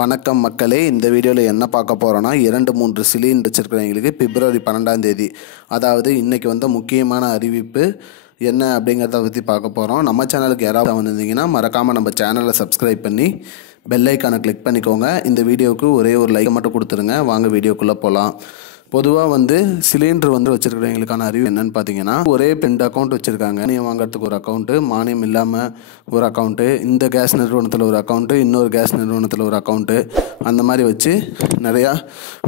வணக்கம் மக்களே, இந்த வீடியோவில் என்ன பார்க்க போகிறோன்னா 2-3 சிலிண்டர் வச்சுருக்கிறவங்களுக்கு பிப்ரவரி 12ஆம் தேதி, அதாவது இன்றைக்கி வந்த முக்கியமான அறிவிப்பு என்ன அப்படிங்கிறத பற்றி பார்க்க போகிறோம். நம்ம சேனலுக்கு யாராவது வந்திருந்தீங்கன்னா மறக்காமல் நம்ம சேனலை சப்ஸ்கிரைப் பண்ணி பெல் ஐக்கானை கிளிக் பண்ணிக்கோங்க. இந்த வீடியோவுக்கு ஒரே ஒரு லைக் மட்டும் கொடுத்துருங்க. வாங்க வீடியோக்குள்ளே போகலாம். பொதுவாக சிலிண்டர் வச்சுருக்கிறவங்களுக்கான அறிவு என்னென்னு பார்த்தீங்கன்னா, ஒரே 2 அக்கௌண்ட் வச்சுருக்காங்க. மானியம் வாங்குறதுக்கு ஒரு அக்கௌண்ட்டு, மானியம் இல்லாமல் ஒரு அக்கௌண்ட்டு, இந்த கேஸ் நிறுவனத்தில் ஒரு அக்கௌண்ட்டு, இன்னொரு கேஸ் நிறுவனத்தில் ஒரு அக்கௌண்ட்டு, அந்த மாதிரி வச்சு நிறையா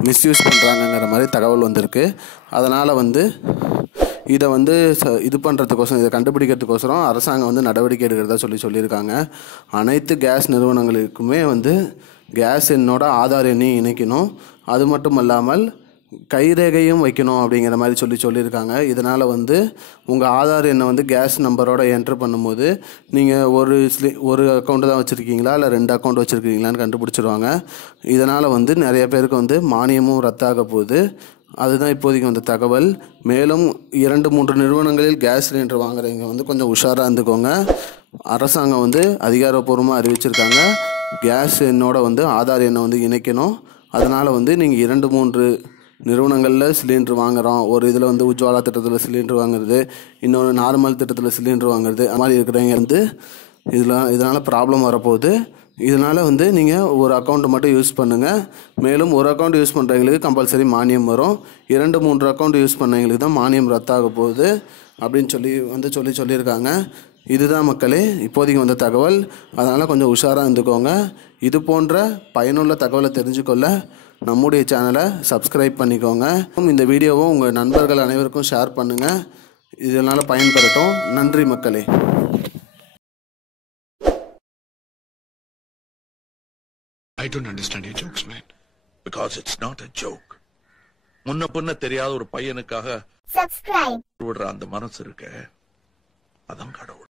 மிஸ்யூஸ் பண்ணுறாங்கங்கிற மாதிரி தகவல் வந்திருக்கு. அதனால் இதை இது பண்ணுறதுக்கோசரம், இதை கண்டுபிடிக்கிறதுக்கோசரம் அரசாங்கம் நடவடிக்கை எடுக்கிறதா சொல்லியிருக்காங்க. அனைத்து கேஸ் நிறுவனங்களுக்குமே கேஸ் எண்ணோட ஆதார் எண்ணையும் இணைக்கணும். அது மட்டும் இல்லாமல் கைரேகையும் வைக்கணும் அப்படிங்கிற மாதிரி சொல்லியிருக்காங்க. இதனால் உங்கள் ஆதார் எண்ணை கேஸ் நம்பரோட என்ட்ரு பண்ணும்போது நீங்கள் ஒரு அக்கௌண்ட்டு தான் வச்சுருக்கீங்களா இல்லை 2 அக்கௌண்ட் வச்சுருக்கீங்களான்னு கண்டுபிடிச்சிருவாங்க. இதனால் நிறைய பேருக்கு மானியமும் ரத்தாக போகுது. அதுதான் இப்போதைக்கு வந்த தகவல். மேலும் 2-3 நிறுவனங்களில் கேஸ் சிலிண்டர் வாங்குறவங்க கொஞ்சம் உஷாராக இருந்துக்கோங்க. அரசாங்கம் அதிகாரப்பூர்வமாக அறிவிச்சிருக்காங்க, கேஸ் எண்ணோட ஆதார் எண்ணை இணைக்கணும். அதனால் நீங்கள் 2-3 நிறுவனங்களில் சிலிண்டர் வாங்குகிறோம். ஒரு இதில் உஜ்வாலா திட்டத்தில் சிலிண்டர் வாங்குறது, இன்னொரு நார்மல் திட்டத்தில் சிலிண்டர் வாங்குறது, அது மாதிரி இருக்கிறவங்க இதனால் ப்ராப்ளம் வரப்போகுது. இதனால் நீங்கள் ஒரு அக்கௌண்ட்டை மட்டும் யூஸ் பண்ணுங்கள். மேலும் ஒரு அக்கௌண்ட் யூஸ் பண்ணுறவங்களுக்கு கம்பல்சரி மானியம் வரும். 2-3 அக்கௌண்ட் யூஸ் பண்ணவங்களுக்கு தான் மானியம் ரத்தாக போகுது அப்படின்னு சொல்லியிருக்காங்க. இதுதான் மக்களே இப்போதைக்கு வந்த தகவல். அதனால் கொஞ்சம் உஷாராக இருந்துக்கோங்க. இது போன்ற பயனுள்ள தகவலை தெரிஞ்சுக்கொள்ள நம்முடைய சேனலை சப்ஸ்கிரைப் பண்ணிக்கோங்க. இந்த வீடியோவை உங்கள் நண்பர்கள் அனைவருக்கும் ஷேர் பண்ணுங்கள். இதனால் பயன்பெறட்டும். நன்றி மக்களே. I don't understand your jokes, man. Because it's not a joke. முன்ன பின்ன தெரியாத ஒரு பையனுக்காக சப்ஸ்கிரைப் விடுற அந்த மனசு இருக்க, அதான் கடவுள்.